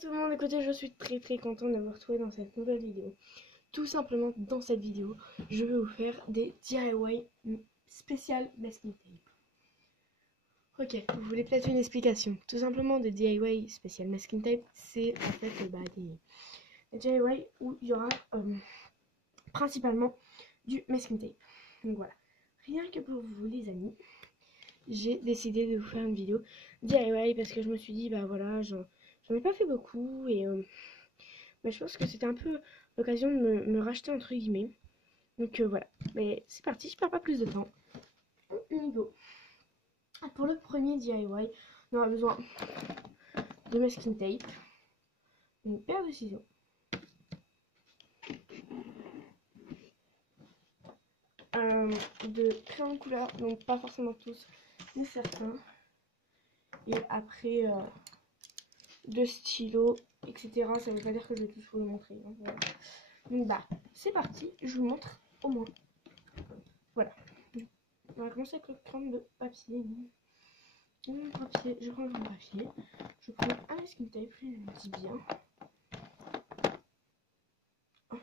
Tout le monde, écoutez, je suis très contente de vous retrouver dans cette nouvelle vidéo. Tout simplement, dans cette vidéo, je vais vous faire des DIY spécial masking tape. Ok, vous voulez peut-être une explication. Tout simplement, des DIY spécial masking tape, c'est en fait des DIY où il y aura principalement du masking tape. Donc voilà, rien que pour vous les amis, j'ai décidé de vous faire une vidéo DIY parce que je me suis dit, bah voilà, j'en ai pas fait beaucoup et mais je pense que c'était un peu l'occasion de me racheter entre guillemets. Donc voilà, mais c'est parti, je perds pas plus de temps. On y go. Pour le premier DIY, on aura besoin de masking tape, une paire de ciseaux, de crayons de couleur, donc pas forcément tous, mais certains, et après de stylos, etc. Ça veut pas dire que je vais tous vous le montrer. Hein, voilà. Donc bah, c'est parti, je vous montre au moins. Voilà. On va commencer avec le crayon de papier. Je prends le papier, je prends un masking tape, je le dis bien. Hop.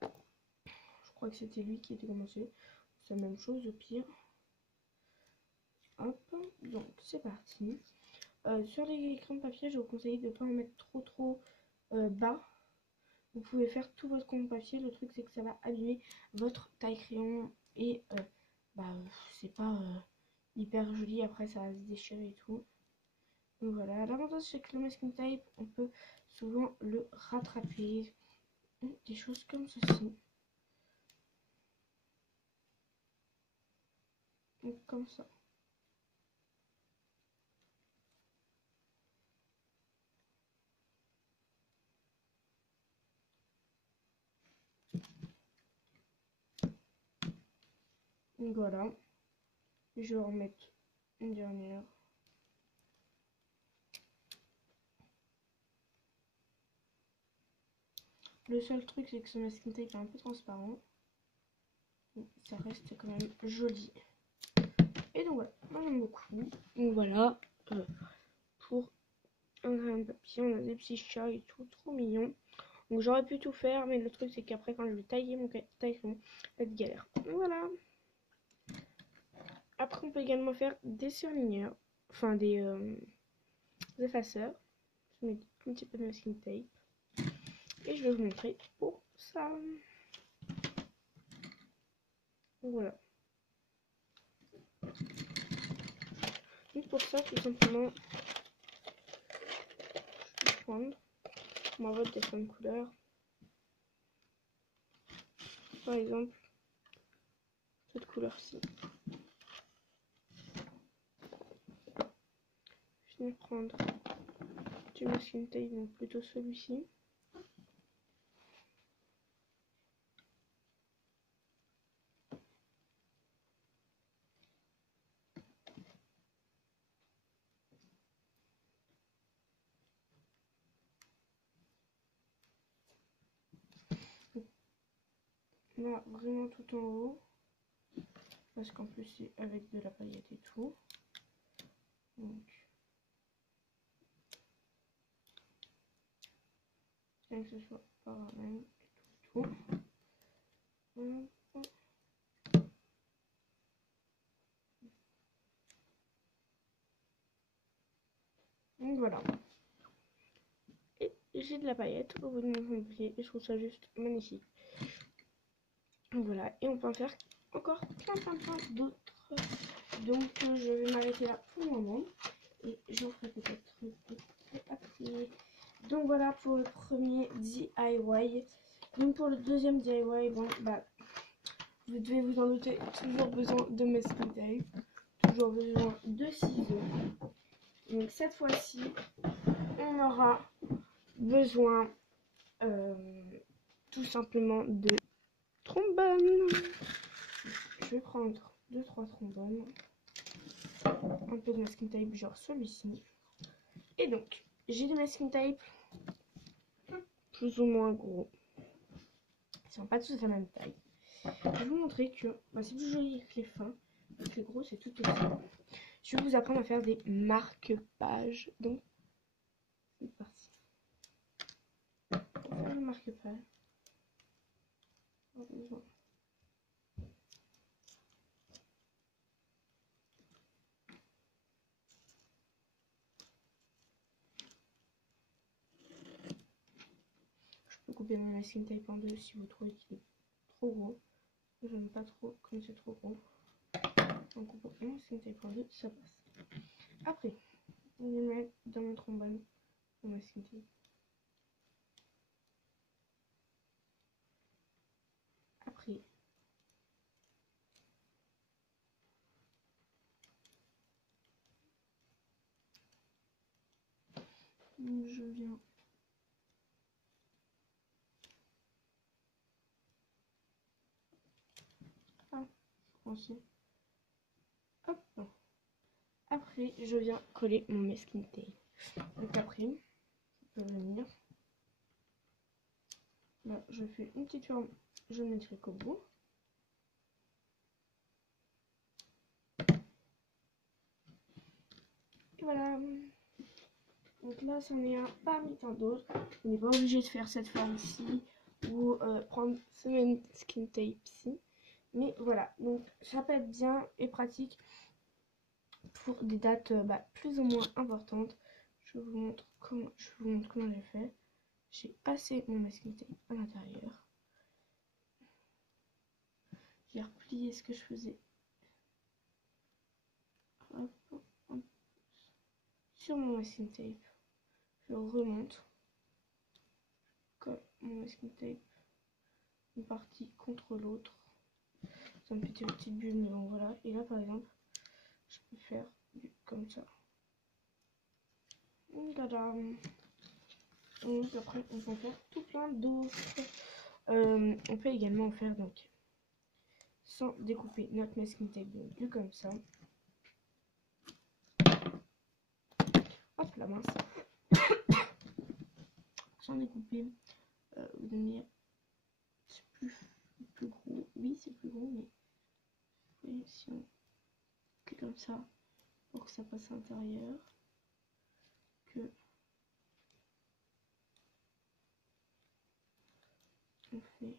Je crois que c'était lui qui était commencé. C'est la même chose au pire. Hop, donc c'est parti. Sur les crayons de papier, je vous conseille de ne pas en mettre trop bas. Vous pouvez faire tout votre crayon de papier. Le truc, c'est que ça va abîmer votre taille crayon et c'est pas hyper joli. Après, ça va se déchirer et tout. Donc voilà, l'avantage c'est que le masking tape, on peut souvent le rattraper. Des choses comme ceci. Donc comme ça. Donc voilà. Je vais en remettre une dernière. Le seul truc c'est que ce masking tape est un peu transparent. Ça reste quand même joli. Et donc voilà, moi j'aime beaucoup. Donc voilà, pour un grain de papier, on a des petits chats et tout, trop mignon. Donc j'aurais pu tout faire, mais le truc c'est qu'après quand je vais tailler mon taille, ça va être galère. Donc voilà. Après on peut également faire des surligneurs, enfin des effaceurs. Je mets un petit peu de masking tape. Et je vais vous montrer pour ça. Donc voilà. Donc pour ça, tout simplement, je vais prendre ma boîte des 5 couleurs. Par exemple, cette couleur-ci. Je vais prendre du masking tape, donc plutôt celui-ci. Là, vraiment tout en haut. Parce qu'en plus, c'est avec de la paillette et tout. Donc, bien que ce soit pareil et tout. Donc voilà. Et j'ai de la paillette au bout de mon fond de pied et je trouve ça juste magnifique. Donc voilà, et on peut en faire encore plein d'autres. Donc je vais m'arrêter là pour le moment et j'en ferai peut-être après. Donc voilà pour le premier DIY. Donc pour le deuxième DIY, bon bah vous devez vous en douter, toujours besoin de masking tape, toujours besoin de ciseaux. Donc cette fois-ci, on aura besoin tout simplement de trombones. Je vais prendre 2-3 trombones, un peu de masking tape, genre celui-ci. Et donc, j'ai des masking tape plus ou moins gros. Ils sont pas tous de la même taille. Je vais vous montrer que c'est plus joli avec les fins. Avec les gros, c'est tout petit. Je vais vous apprendre à faire des marque-pages. Donc, cette partie. Ça ne marque pas. Heureusement. Je peux couper mon masking tape en deux si vous trouvez qu'il est trop gros. Je n'aime pas trop comme c'est trop gros. En coupant mon masking tape en deux, ça passe. Après, je vais mettre dans mon trombone mon masking tape. Après, je viens aussi. Hop. Après, je viens coller mon masking tape. Donc après, je peux venir. Là, je fais une petite forme. Je ne mettrai qu'au bout. Et voilà. Donc là, c'en est un parmi tant d'autres. On n'est pas obligé de faire cette forme ici ou prendre ce même skin tape ici. Mais voilà, donc ça peut être bien et pratique pour des dates plus ou moins importantes. Je vous montre comment j'ai fait. J'ai passé mon masking tape à l'intérieur. J'ai replié ce que je faisais. Hop, hop. Sur mon masking tape. Je remonte. Colle mon masking tape une partie contre l'autre. Ça me fait des petites bulles, mais bon voilà. Et là par exemple, je peux faire comme ça. Donc après on peut en faire tout plein d'autres. On peut également en faire donc sans découper notre masking tape, donc comme ça. Hop la mince. Sans découper, vous allez me dire c'est plus gros. Oui c'est plus gros, mais voyez, si on fait comme ça pour que ça passe à l'intérieur, que on fait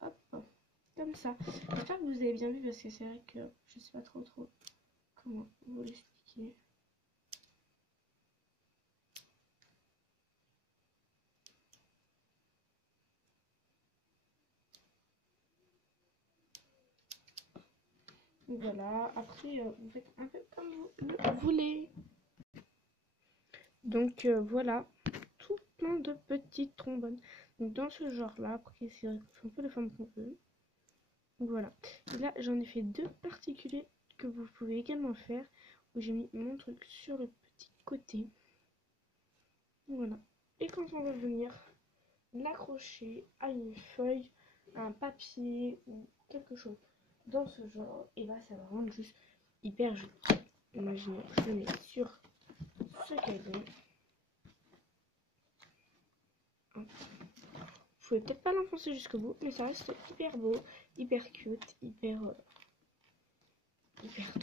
hop, comme ça. J'espère que vous avez bien vu parce que c'est vrai que je sais pas trop comment vous l'expliquer. Voilà, après vous faites un peu comme vous le voulez. Donc voilà, tout plein de petites trombones. Donc dans ce genre là, après c'est un peu la forme qu'on veut. Donc voilà. Et là j'en ai fait deux particuliers que vous pouvez également faire, où j'ai mis mon truc sur le petit côté. Voilà. Et quand on va venir l'accrocher à une feuille, à un papier ou quelque chose dans ce genre, et là ça va rendre juste hyper joli. Imaginez, je le mets sur ce cadeau. Vous pouvez peut-être pas l'enfoncer jusqu'au bout, mais ça reste hyper beau, hyper cute, hyper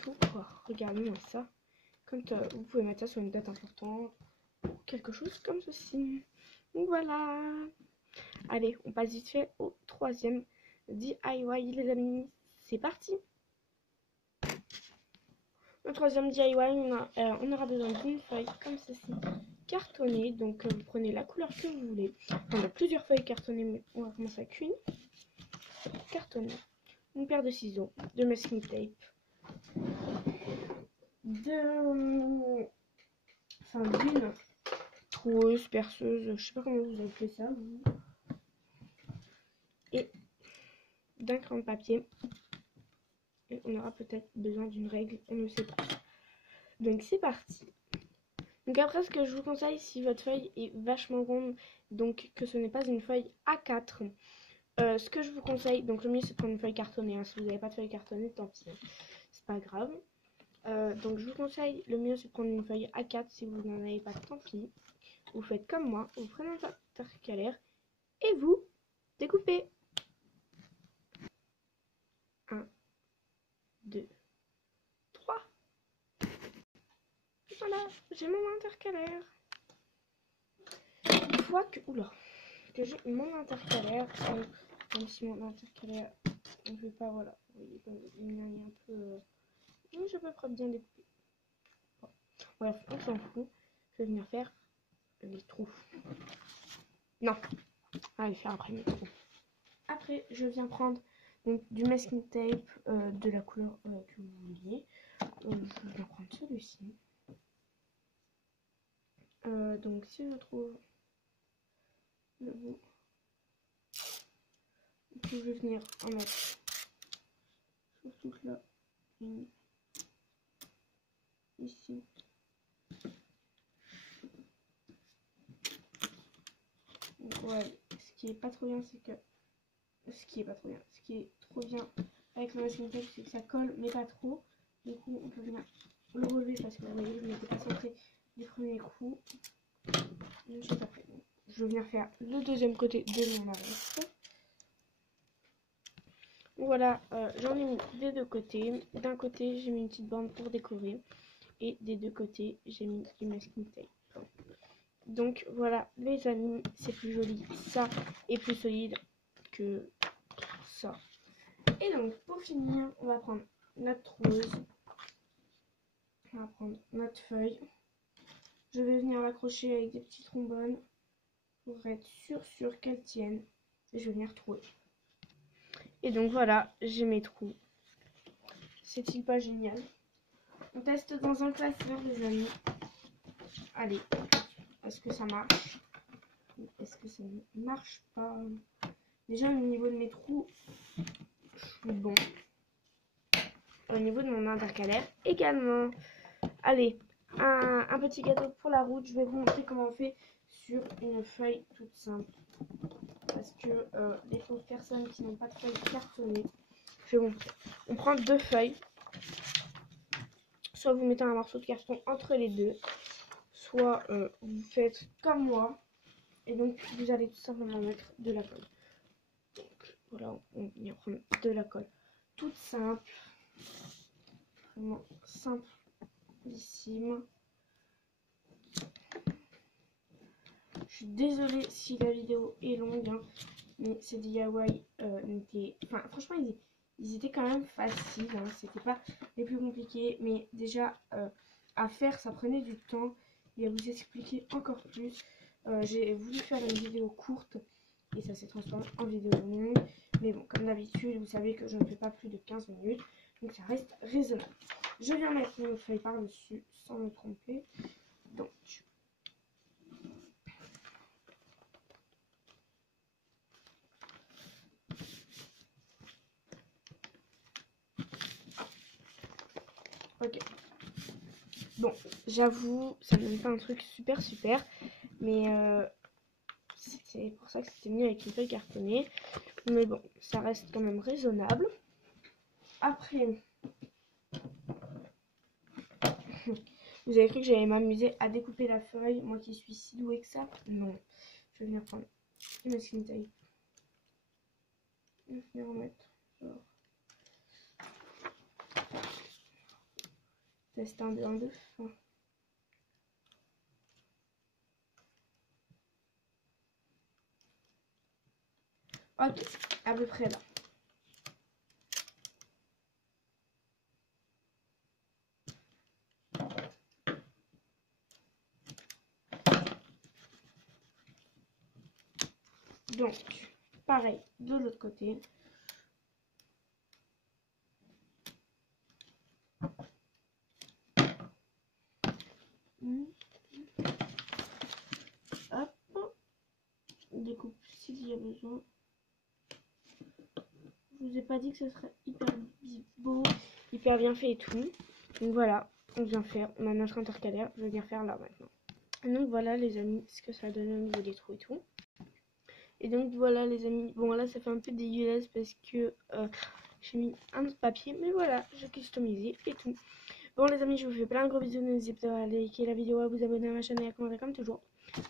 tout quoi. Regardez-moi ça. Quand vous pouvez mettre ça sur une date importante, quelque chose comme ceci. Donc voilà. Allez, on passe vite fait au troisième DIY les amis. C'est parti. Le troisième DIY, on aura besoin d'une feuille comme ceci, cartonnée. Donc vous prenez la couleur que vous voulez. On a plusieurs feuilles cartonnées, mais on va commencer avec une. Cartonnée. Une paire de ciseaux, de masking tape, d'une troueuse, perceuse, je sais pas comment vous appelez ça, et d'un crayon de papier. Et on aura peut-être besoin d'une règle, on ne sait pas. Donc c'est parti. Donc après, ce que je vous conseille, si votre feuille est vachement ronde, donc que ce n'est pas une feuille A4, ce que je vous conseille, donc le mieux c'est de prendre une feuille cartonnée, hein. Si vous n'avez pas de feuille cartonnée, tant pis, c'est pas grave. Donc je vous conseille, le mieux c'est de prendre une feuille A4. Si vous n'en avez pas, tant pis. Vous faites comme moi, vous prenez un intercalaire et vous découpez. 2, 3. Voilà, j'ai mon intercalaire. Une fois que, que j'ai mon intercalaire, même si mon intercalaire, on ne fait pas, voilà, vous voyez comme il est un peu, j'ai à peu près bien découpé. Bon. Bref, on s'en fout. Je vais venir faire les trous. Non, allez faire après mes trous. Après, je viens prendre donc du masking tape de la couleur que vous vouliez. Je viens prendre celui-ci. Donc si je trouve le bout, je vais venir en mettre sur toute la ligne ici. Donc ouais, ce qui est pas trop bien, c'est que ce qui est trop bien avec le masking tape, c'est que ça colle mais pas trop. Du coup, on peut venir le relever parce que vous voyez, je n'étais pas centré du premier coup. Juste après, je vais venir faire le deuxième côté de mon arrêt. Voilà, j'en ai mis des deux côtés. D'un côté, j'ai mis une petite bande pour décorer. Et des deux côtés, j'ai mis du masking tape. Donc voilà, les amis, c'est plus joli. Ça est plus solide que ça. Et donc, pour finir, on va prendre notre trouseuse. On va prendre notre feuille. Je vais venir l'accrocher avec des petits trombones pour être sûr qu'elle tienne. Et je vais venir trouer. Et donc voilà, j'ai mes trous. C'est-il pas génial? On teste dans un classeur, les amis. Allez, est-ce que ça marche? Est-ce que ça ne marche pas? Déjà, au niveau de mes trous, je suis bon. Au niveau de mon intercalaire également. Allez, un petit gâteau pour la route. Je vais vous montrer comment on fait sur une feuille toute simple. Parce que les pauvres personnes qui n'ont pas de feuille cartonnée, je vais vous montrer. On prend deux feuilles. Soit vous mettez un morceau de carton entre les deux, soit vous faites comme moi. Et donc, vous allez tout simplement mettre de la colle. Donc, voilà, on vient prendre de la colle toute simple. Vraiment simplissime. Je suis désolée si la vidéo est longue, hein, mais ces DIY n'étaient... Enfin, franchement, ils étaient quand même faciles. Hein, c'était pas les plus compliqués, mais déjà, à faire, ça prenait du temps. Et à vous expliquer encore plus. J'ai voulu faire une vidéo courte et ça s'est transformé en vidéo longue. Mais bon, comme d'habitude, vous savez que je ne fais pas plus de 15 minutes. Donc ça reste raisonnable. Je viens mettre une feuille par-dessus sans me tromper. Donc, ok. Bon, j'avoue, ça ne donne pas un truc super. Mais c'est pour ça que c'était mieux avec une feuille cartonnée. Mais bon, ça reste quand même raisonnable. Après, vous avez cru que j'allais m'amuser à découper la feuille, moi qui suis si douée que ça? Non. Je vais venir prendre du masking tape. Je vais venir en mettre genre. Test un de fin. Ok, à peu près là. Donc, pareil, de l'autre côté. Hop. Découpe s'il y a besoin. Je vous ai pas dit que ce serait hyper beau, hyper bien fait et tout. Donc voilà, on vient faire, on a notre intercalaire, je vais venir faire là maintenant. Et donc voilà les amis, ce que ça donne au niveau des trous et tout. Et donc voilà les amis, bon là ça fait un peu dégueulasse parce que j'ai mis un autre papier, mais voilà, j'ai customisé et tout. Bon les amis, je vous fais plein de gros bisous, n'hésitez pas à liker la vidéo, à vous abonner à ma chaîne et à commenter comme toujours.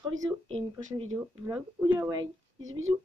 Gros bisous et une prochaine vidéo, vlog ou DIY. Bisous bisous.